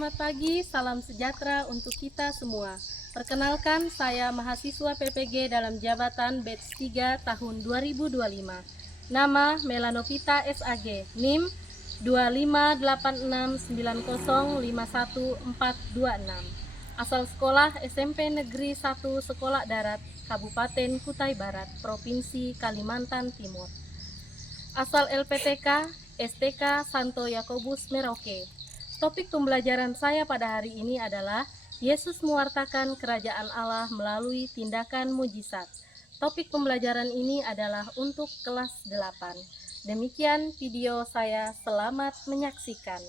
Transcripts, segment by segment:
selamat pagi, salam sejahtera untuk kita semua. Perkenalkan, saya mahasiswa PPG dalam jabatan batch 3 tahun 2025. Nama Melanovita SAG, NIM 25869051426. Asal sekolah SMP Negeri 1 Sekolah Darat, Kabupaten Kutai Barat, Provinsi Kalimantan Timur. Asal LPTK STK Santo Yakobus Merauke. Topik pembelajaran saya pada hari ini adalah Yesus mewartakan kerajaan Allah melalui tindakan mujizat. Topik pembelajaran ini adalah untuk kelas 8. Demikian video saya, selamat menyaksikan.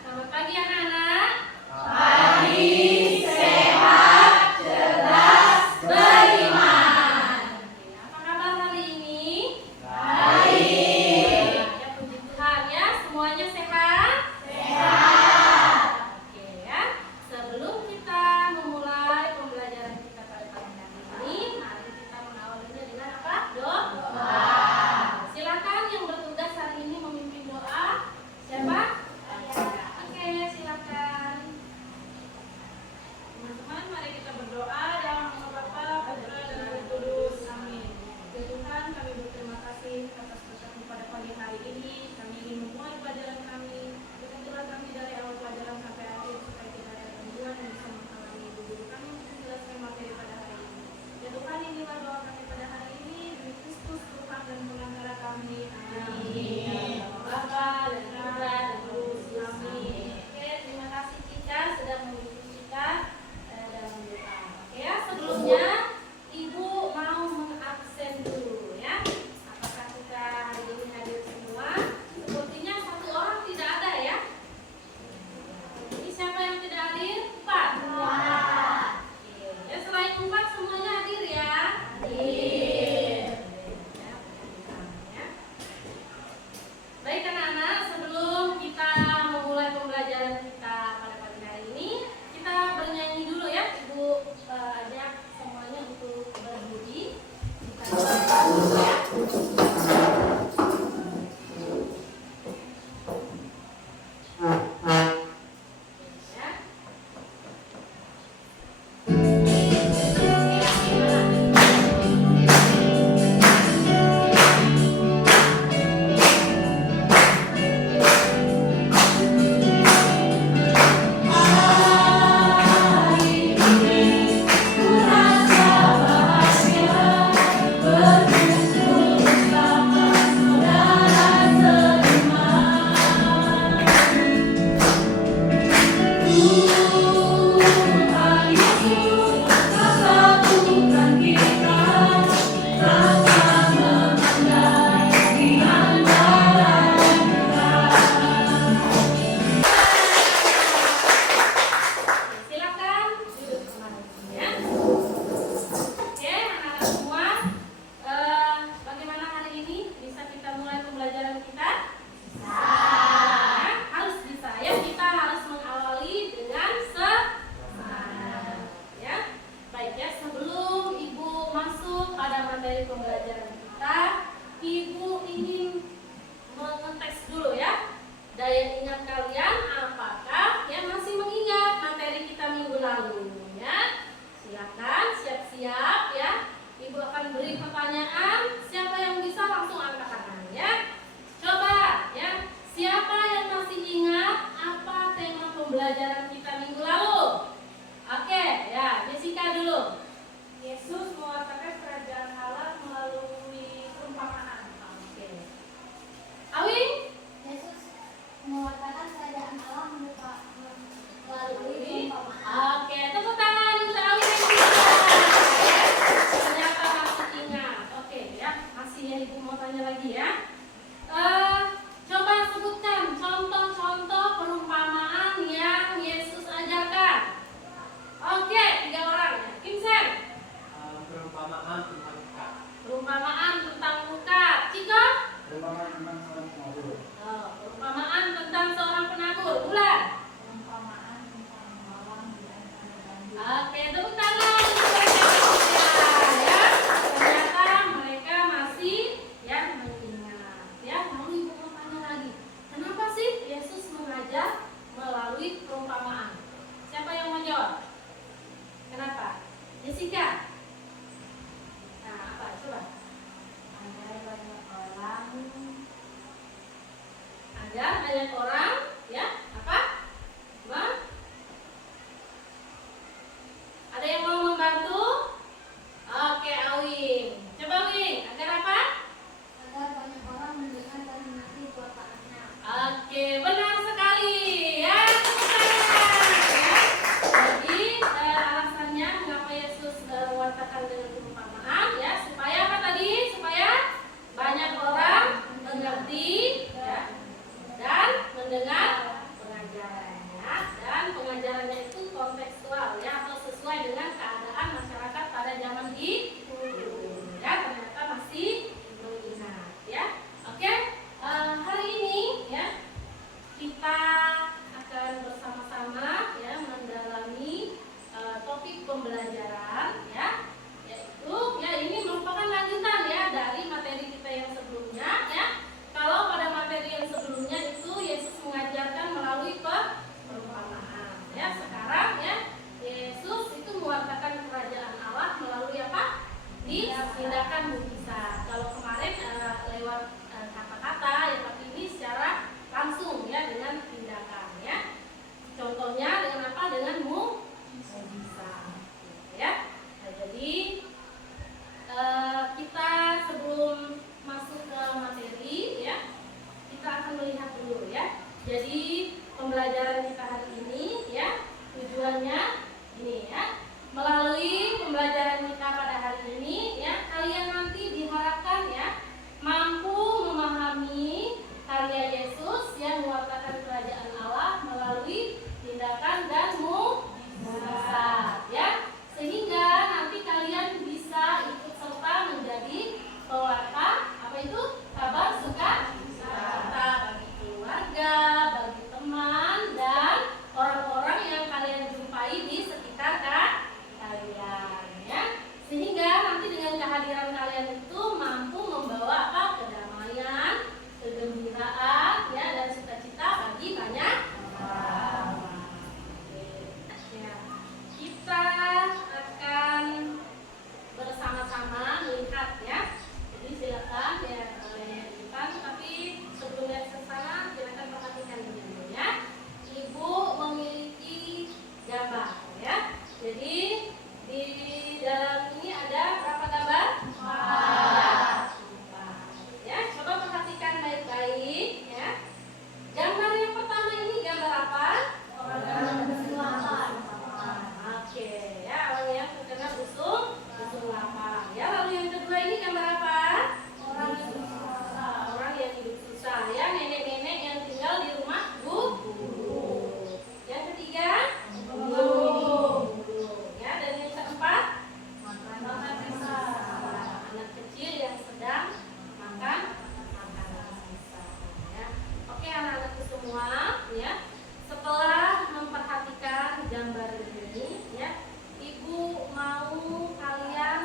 Selamat pagi anak-anak. Pembelajaran kita minggu lalu. Oke, ya, Jessica dulu. Yesus mewartakan kerajaan Allah melalui perumpamaan. Oke. Awing? Yesus mewartakan kerajaan Allah melalui perumpamaan. Oke, tepuk tangan untuk Awing. Ternyata masih ingat. Oke, ya, masih ya, Ibu mau tanya lagi ya. Coba sebutkan contoh-contoh perumpamaan yang Yesus ajarkan. Oke, 3 orang. Vincent. Perumpamaan tentang luka. Perumpamaan tentang luka. Ciko? Perumpamaan tentang seorang penabur. Perumpamaan tentang seorang penabur. Bulan? Perumpamaan tentang malam di antara banjir. Oke, tepuk tangan. Ya, ternyata mereka banyak orang ya apa? Ada yang mau membantu? Oke, Awing. Coba Awing, agar apa? Agar banyak orang mendengar dan mengerti perkataannya. Oke, benar sekali ya. Tepuk tangan, ya. Jadi alasannya mengapa Yesus wartakan dengan perumpamaan ya supaya apa tadi? Supaya banyak orang mengerti ya, dan mendengar pengajarannya, dan pengajarannya itu kontekstual ya atau sesuai dengan keadaan masyarakat pada zaman itu ya, ternyata masih mengingat ya. Oke, hari ini ya kita akan bersama-sama ya mendalami topik pembelajaran ya, yaitu ya ini merupakan lanjutan ya dari materi kita yang sebelumnya ya. Kalau pada materi yang sebelumnya itu Yesus mengajarkan melalui perumpamaan ya, sekarang ya Yesus itu mewartakan kerajaan Allah melalui apa? Di tindakan mukjizat. Kalau kemarin lewat kata-kata ya, tapi ini secara langsung ya dengan tindakan ya. Contohnya dengan apa? Dengan mukjizat ya. Nah, jadi kita sebelum masuk ke materi ya, kita akan melihat dulu ya. Jadi pembelajaran kita hari ini ya, tujuannya ini ya. Melalui pembelajaran kita pada hari ini ya, kalian nanti diharapkan ya mampu memahami karya Yesus yang mewartakan kerajaan Allah melalui tindakan dan mukjizat ya, sehingga nanti kalian bisa ikut serta menjadi pewarta apa itu kabar sukacita bagi keluarga, bagi teman dan orang-orang yang kalian jumpai di sekitar kalian ya, sehingga nanti dengan kehadiran kalian itu mampu membawa apa? Kedamaian, kegembiraan ya, dan sukacita bagi banyak orang. Ya, kita akan bersama-sama melihat ya. Jadi silakan ya depan, tapi sebelumnya ke sana silakan perhatikan dulu ya. Ibu memiliki gambar ya. Jadi di dalam ini ada berapa gambar? 4. Ya, coba perhatikan baik-baik ya. Gambar yang pertama ini gambar apa? Orang busung. Oke, ya, orang yang terkena busung lapar. Ya, lalu yang kedua ini gambar apa? Orang yang hidup susah ya, nenek-nenek yang tinggal di rumah gubuk. Yang ketiga, ya, dan yang keempat, anak kecil yang sedang makan makanan sisa. Ya. Oke, anak-anakku semua, ya. Setelah memperhatikan gambar ini, ya, Ibu mau kalian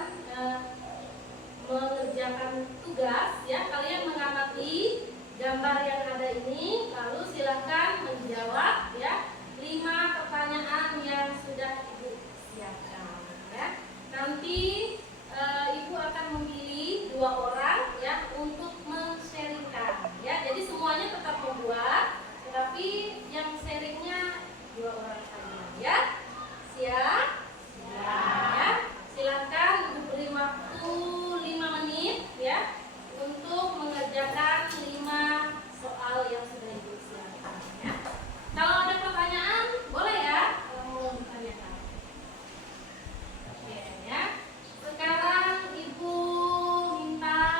mengerjakan tugas, ya. Kalian mengamati gambar yang ada ini, lalu silakan menjawab, ya, 5 pertanyaan yang sudah Ibu siapkan, ya. Nanti Ibu akan memilih 2 orang ya untuk men-sharingkan ya. Jadi semuanya tetap membuat, tetapi yang sharingnya 2 orang saja ya. Siap? Ya. Silakan Ibu beri waktu 5 menit ya untuk mengerjakan 5 soal yang sudah Ibu siapkan ya. Kalau ada pertanyaan boleh ya kalau mau ditanyakan. Oke ya. Sekarang Ibu minta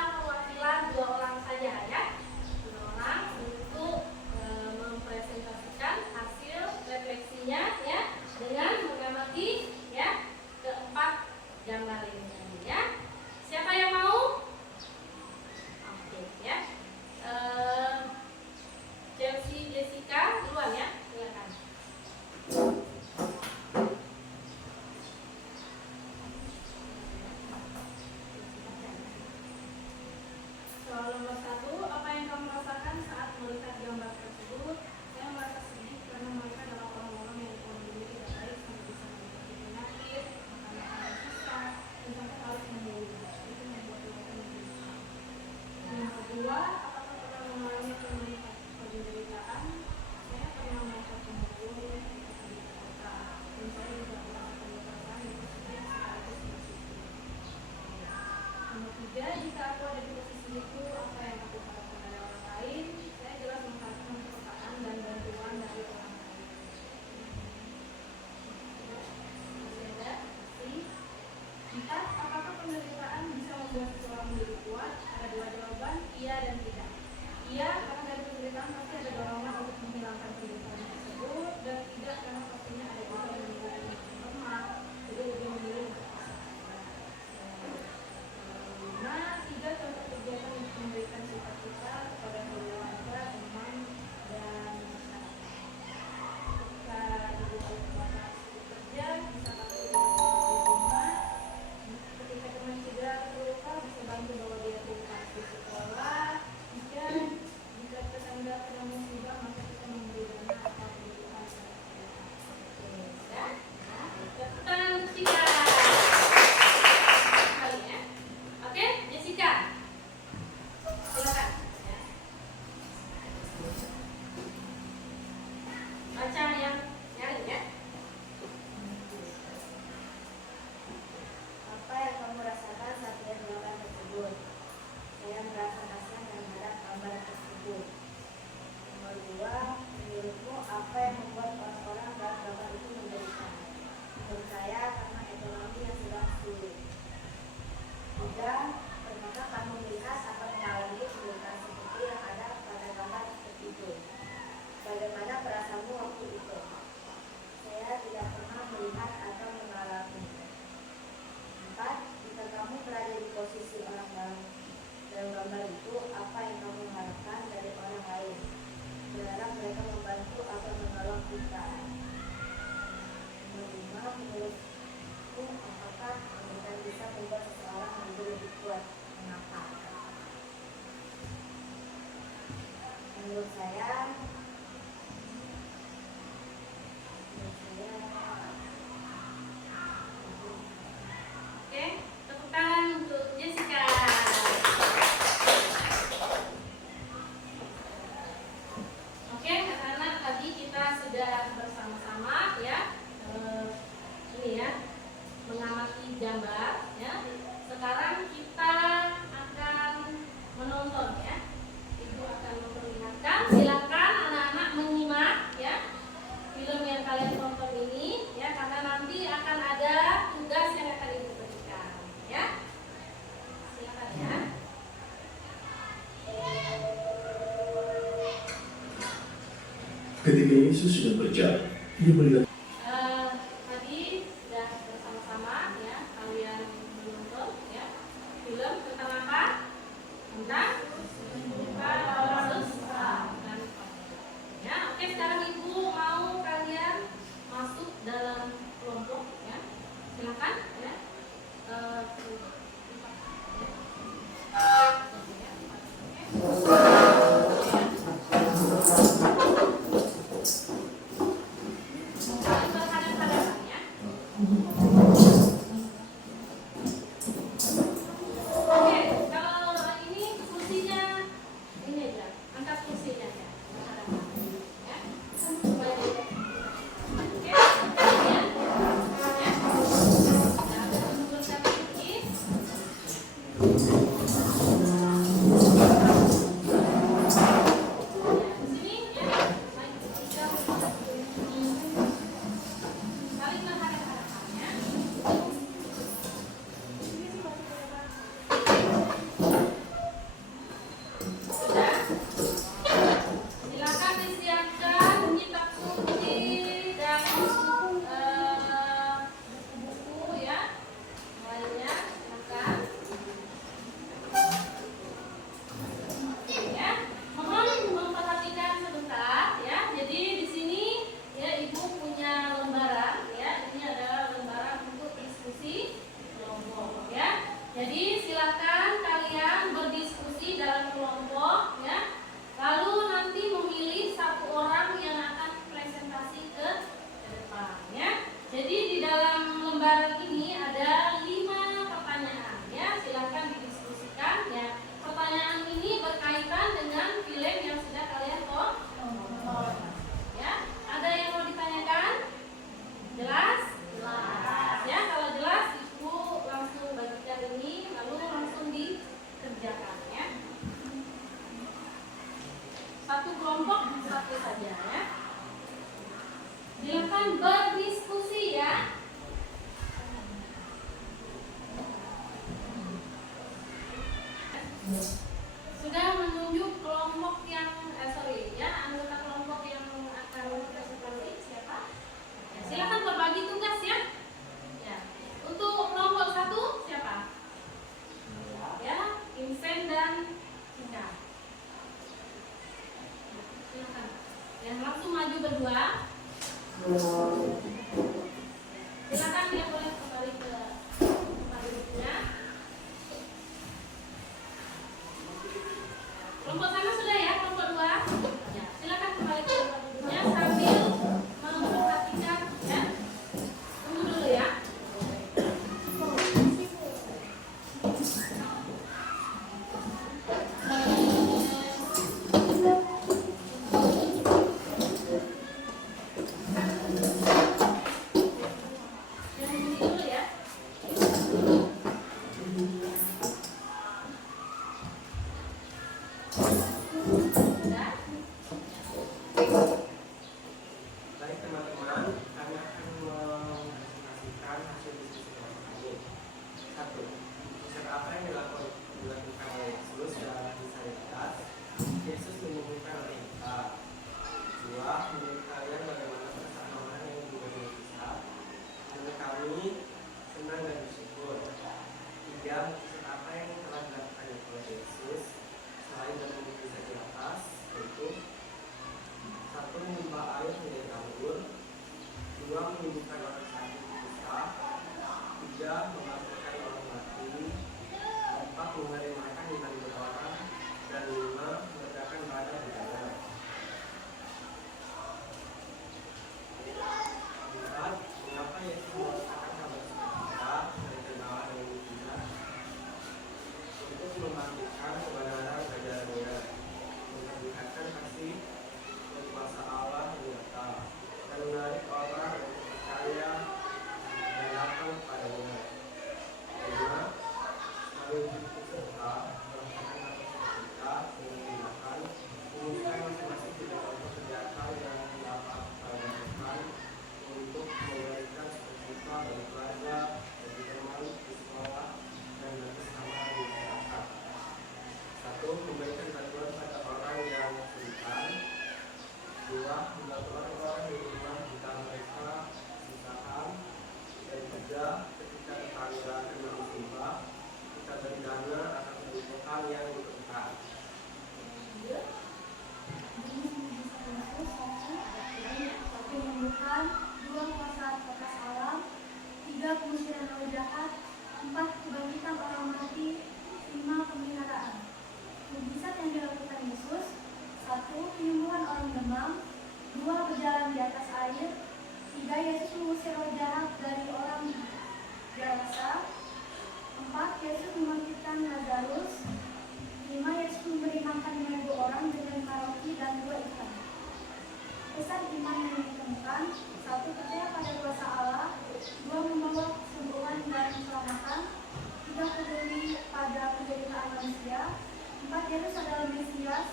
Ketika Yesus sudah berjalan, ia melihat Tadi sudah bersama-sama ya kalian menonton ya film tentang apa? Tentang Yesus dan ya. Oke, sekarang Ibu mau kalian masuk dalam kelompok ya. Silakan ya. Saling berhadapan-hadapan ya. Oke, kalau ini kursinya ini aja, angkat kursinya ya, berhadapan ya. Supaya oke, kemudian ya. Nah, untuk siapa lagi? Ya, di sini ya, saling berhadapan-hadapan ya. Sudah? Silakan disiapkan kitab suci dan buku ya lainnya, silakan ya. Mohon memperhatikan sebentar ya. Jadi di sini ya Ibu punya lembaran ya. Ini adalah lembaran untuk diskusi kelompok ya. Jadi silakan kalian berdiskusi dalam kelompok ya. Lalu nanti memilih satu orang yang akan presentasi ke depan ya. Jadi di dalam lembaran ini ada 5 pertanyaan ya. Silakan didiskusikan ya. Pertanyaan ini berkaitan dengan film yang sudah kalian tonton ya. Ada yang mau ditanyakan? Jelas? Jelas ya. Kalau jelas Ibu langsung bagikan ini lalu langsung dikerjakan ya. Satu kelompok satu saja ya. Silakan berdiskusi ya. Sudah menunjuk kelompok yang anggota kelompok yang akan presentasi siapa? Ya, silakan berbagi tugas ya. Ya. Untuk kelompok 1 siapa? Ya, Vincent dan Cinta. Silakan. Yang langsung maju berdua. Silakan dia boleh kembali ke tempat duduknya. Kelompok sana sudah ya, kelompok 2. Ya, silakan kembali ke tempat duduknya sambil memperhatikan ya. Tunggu dulu ya. Yang ini dulu ya. Sudah? Baik teman-teman, kami akan mempresentasikan hasil diskusi kelompok kami. 1. Riset apa yang dilakukan oleh Yesus dalam kisah di atas? Yesus menyembuhkan orang buta. 2. Menurut kalian bagaimana perasaan orang yang mendengar kisah? Menurut kami senang dan bersyukur. 3. Riset apa yang telah dilakukan oleh Yesus selain dalam kisah di atas? Yaitu 1. Mengubah air menjadi anggur. 2. Menyembuhkan orang sakit bisa. 3. Membangkitkan orang mati. 4. Memberi makan 5.000 orang. Dan 5. Meledakan badan bencana. 4. Mengapa Yesus merasakan kabar sukacita dari kenalan dan mukjizat? Untuk membangkitkan Yesus mengusir roh jahat dari orang Gerasa. 4. Yesus membangkitkan Lazarus. 5. Yesus memberi makan 5.000 orang dengan 5 roti dan 2 ikan. Pesan iman yang ditemukan: 1. Percaya pada kuasa Allah. 2. Membawa kesembuhan dan keselamatan. 3. Peduli pada penderitaan manusia. 4. Yesus adalah Mesias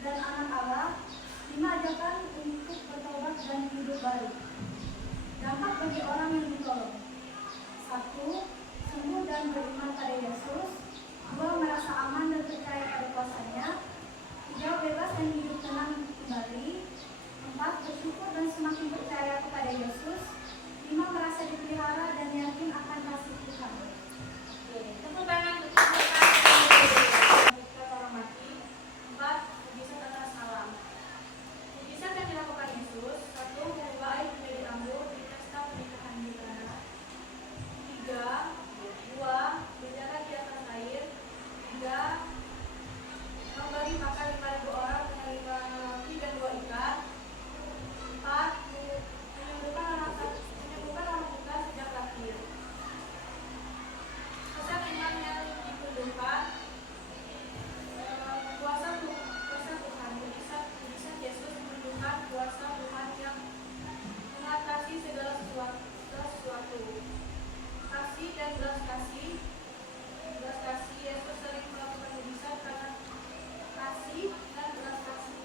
dan anak Allah. 5. Ajakan untuk bertobat dan hidup baru. Dampak bagi orang yang ditolong: 1. Sembuh dan beriman pada Yesus. 2. Merasa aman dan percaya pada kuasanya. 3. Bebas dan hidup tenang kembali. 4. Bersyukur dan semakin percaya kepada Yesus. 5. Merasa dipelihara dan yakin akan kasih Tuhan. Tepuk tangan untuk Tuhan. Kita orang mati. 4. Mujizat atas salam. Mujizat yang dilakukan Yesus: 1. Mengubah air menjadi anggur di pesta pernikahan di Kana. 3. 2. Berjalan di atas air. 3. Memberi makan 5.000 orang dengan 5 roti dan 2 ikan. 4. Menyembuhkan orang buta sejak lahir. Pesan iman yang ditundukkan: kuasa Tuhan. Mujizat Yesus menunjukkan kuasa Tuhan yang mengatasi segala sesuatu. Kasih dan belas kasih. Yesus sering melakukan mujizat karena kasih dan belas kasih.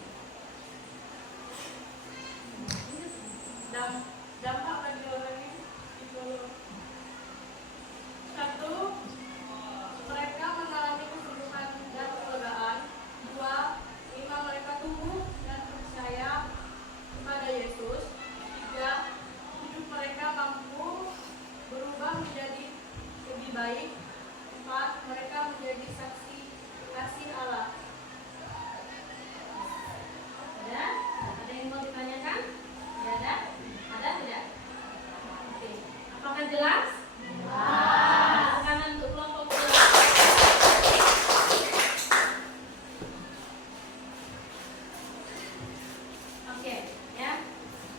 Dampak bagi orang yang ditolong: 1. Mereka mengalami kesembuhan dan kelegaan. 2. Iman mereka tumbuh dan percaya kepada Yesus. 3. Hidup mereka mampu berubah menjadi lebih baik. 4. Mereka menjadi saksi kasih Allah. Ada yang mau ditanyakan? Tidak ada? Ada tidak? Oke. Apakah jelas? Tepuk tangan untuk kelompok kedua. Oke, ya.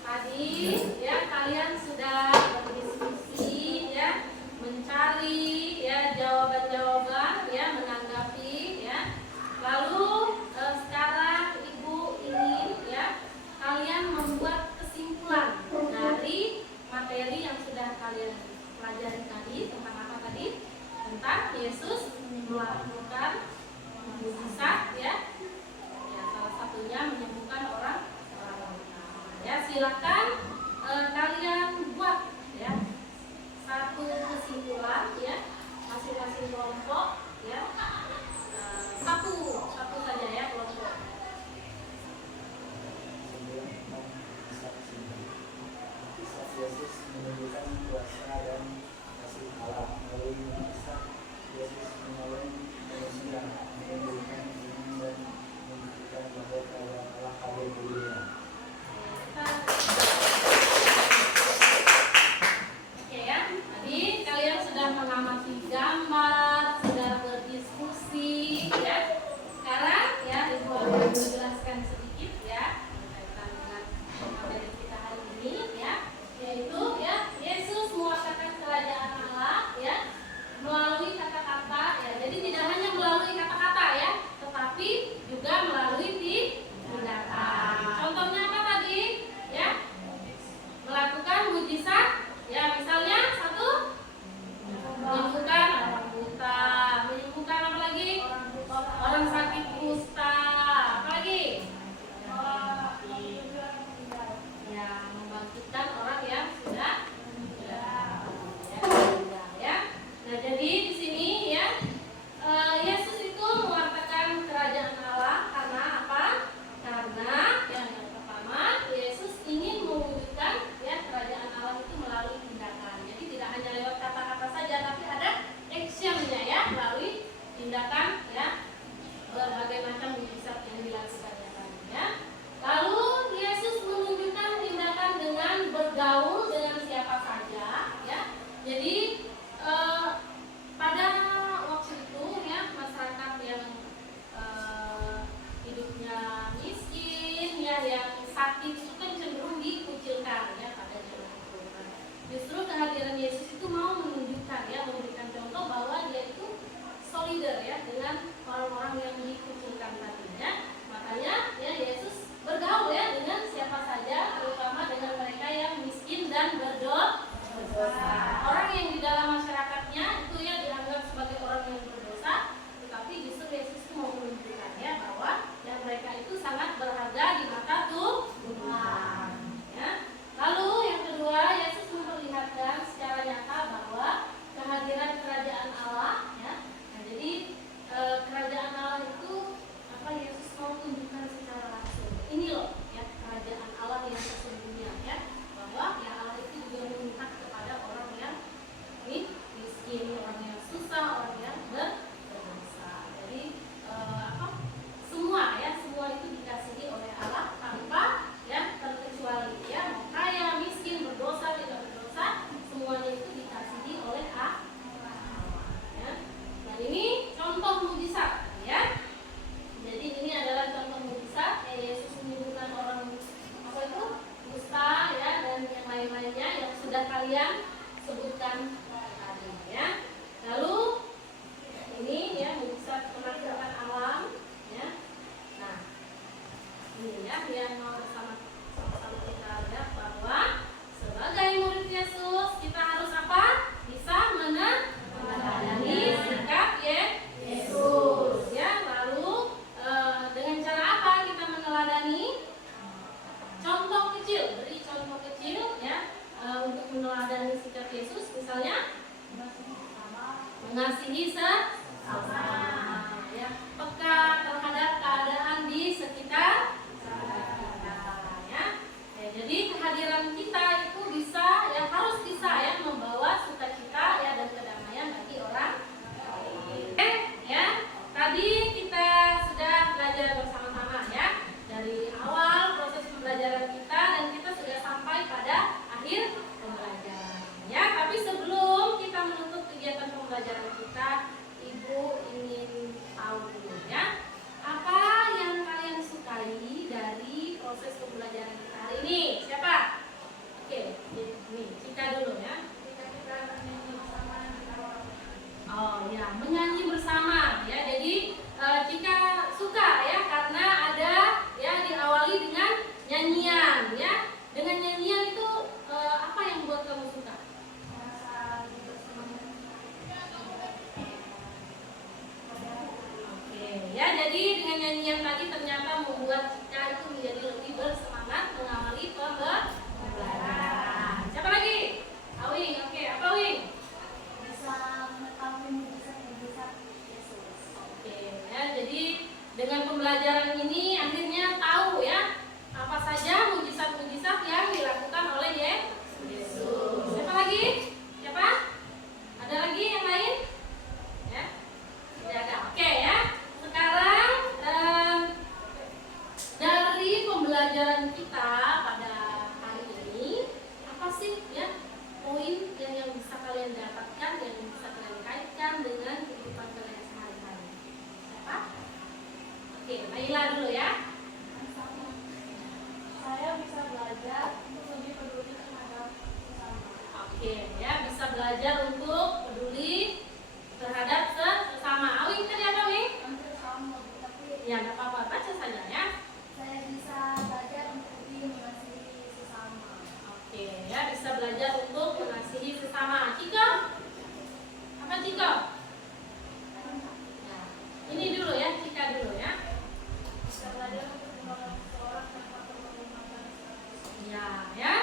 Tadi ya kalian sudah berdiskusi ya, mencari ya jawaban-jawaban ya, menanggapi ya. Lalu sekarang Ibu ingin ya kalian membuat kesimpulan dari materi yang sudah kalian pelajari tadi. Tentang apa tadi? Tentang Yesus melakukan mujizat ya. Ya, salah satunya menyembuhkan orang buta. Ya, silakan kalian buat ya satu kesimpulan ya, masing-masing kelompok ya. Satu saja ya kelompok. Kisah Yesus menunjukkan kuasa dan kasih Allah. Melalui mujizat Yesus menolong manusia, menimbulkan iman dan membuktikan bahwa Allah hadir di dunia. Kita yang mau sama-sama kita lihat bahwa sebagai murid Yesus kita harus apa? Bisa meneladani sikap Yesus. Ya, lalu dengan cara apa kita meneladani? Contoh kecil, beri contoh kecil ya untuk meneladani sikap Yesus, misalnya mengasihi sesama, ya, peka terhadap keadaan di sekitar kita, ya. Jadi kehadiran kita itu bisa, ya harus bisa ya membawa sukacita ya dan kedamaian bagi orang lain. Ya, tadi kita sudah belajar bersama-sama ya dari awal proses pembelajaran kita dan kita sudah sampai pada akhir pembelajaran. Ya, tapi sebelum kita menutup kegiatan pembelajaran kita, Ibu ingin tahu dulu ya, apa yang kalian sukai dari proses pembelajaran kita hari ini? Siapa? Oke, ini Cika dulu ya. Oh ya, menyanyi bersama ya. Jadi Cika suka ya karena ada ya diawali dengan nyanyian ya. Dengan nyanyian itu apa yang buat kamu suka? Oke, ya jadi dengan nyanyian tadi ternyata membuat Cika itu menjadi lebih bersemangat mengawali pembelajaran. Siapa lagi? Awing, oke, apa Wing? Bisa mengetahui mujizat-mujizat Yesus. Oke, ya jadi dengan pembelajaran ini akhirnya tahu ya apa saja mujizat-mujizat yang dilakukan oleh Yesus. Siapa lagi? Siapa? Ada lagi yang lain? Ya, tidak ada. Oke ya. Sekarang dari pembelajaran kita pada hari ini, apa sih ya poin yang bisa kalian dapatkan, yang bisa kalian kaitkan dengan kehidupan kalian sehari-hari? Siapa? Oke, Naila dulu ya. Saya bisa belajar untuk lebih peduli terhadap sesama. Oke, ya bisa belajar untuk peduli terhadap sesama. Awing tadi apa, Wing? Hampir sama, tapi Ya, nggak apa-apa, baca saja ya. saya bisa belajar untuk lebih mengasihi sesama. Oke, ya bisa belajar untuk mengasihi sesama. Ciko? Apa Ciko? Ya, ini dulu ya, Cika dulu ya. Bisa belajar untuk menolong seseorang tanpa perlu memakan Ya,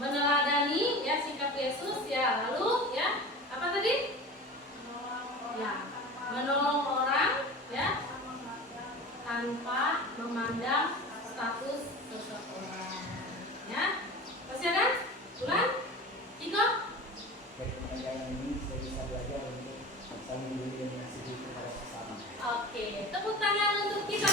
meneladani ya sikap Yesus ya. Lalu ya, apa tadi? Ya, menolong orang ya tanpa memandang status seseorang. Ya, masih ada? Bulan? Ciko? Dari pembelajaran ini saya bisa belajar untuk saling peduli dan mengasihi kepada sesama. Oke, tepuk tangan untuk kita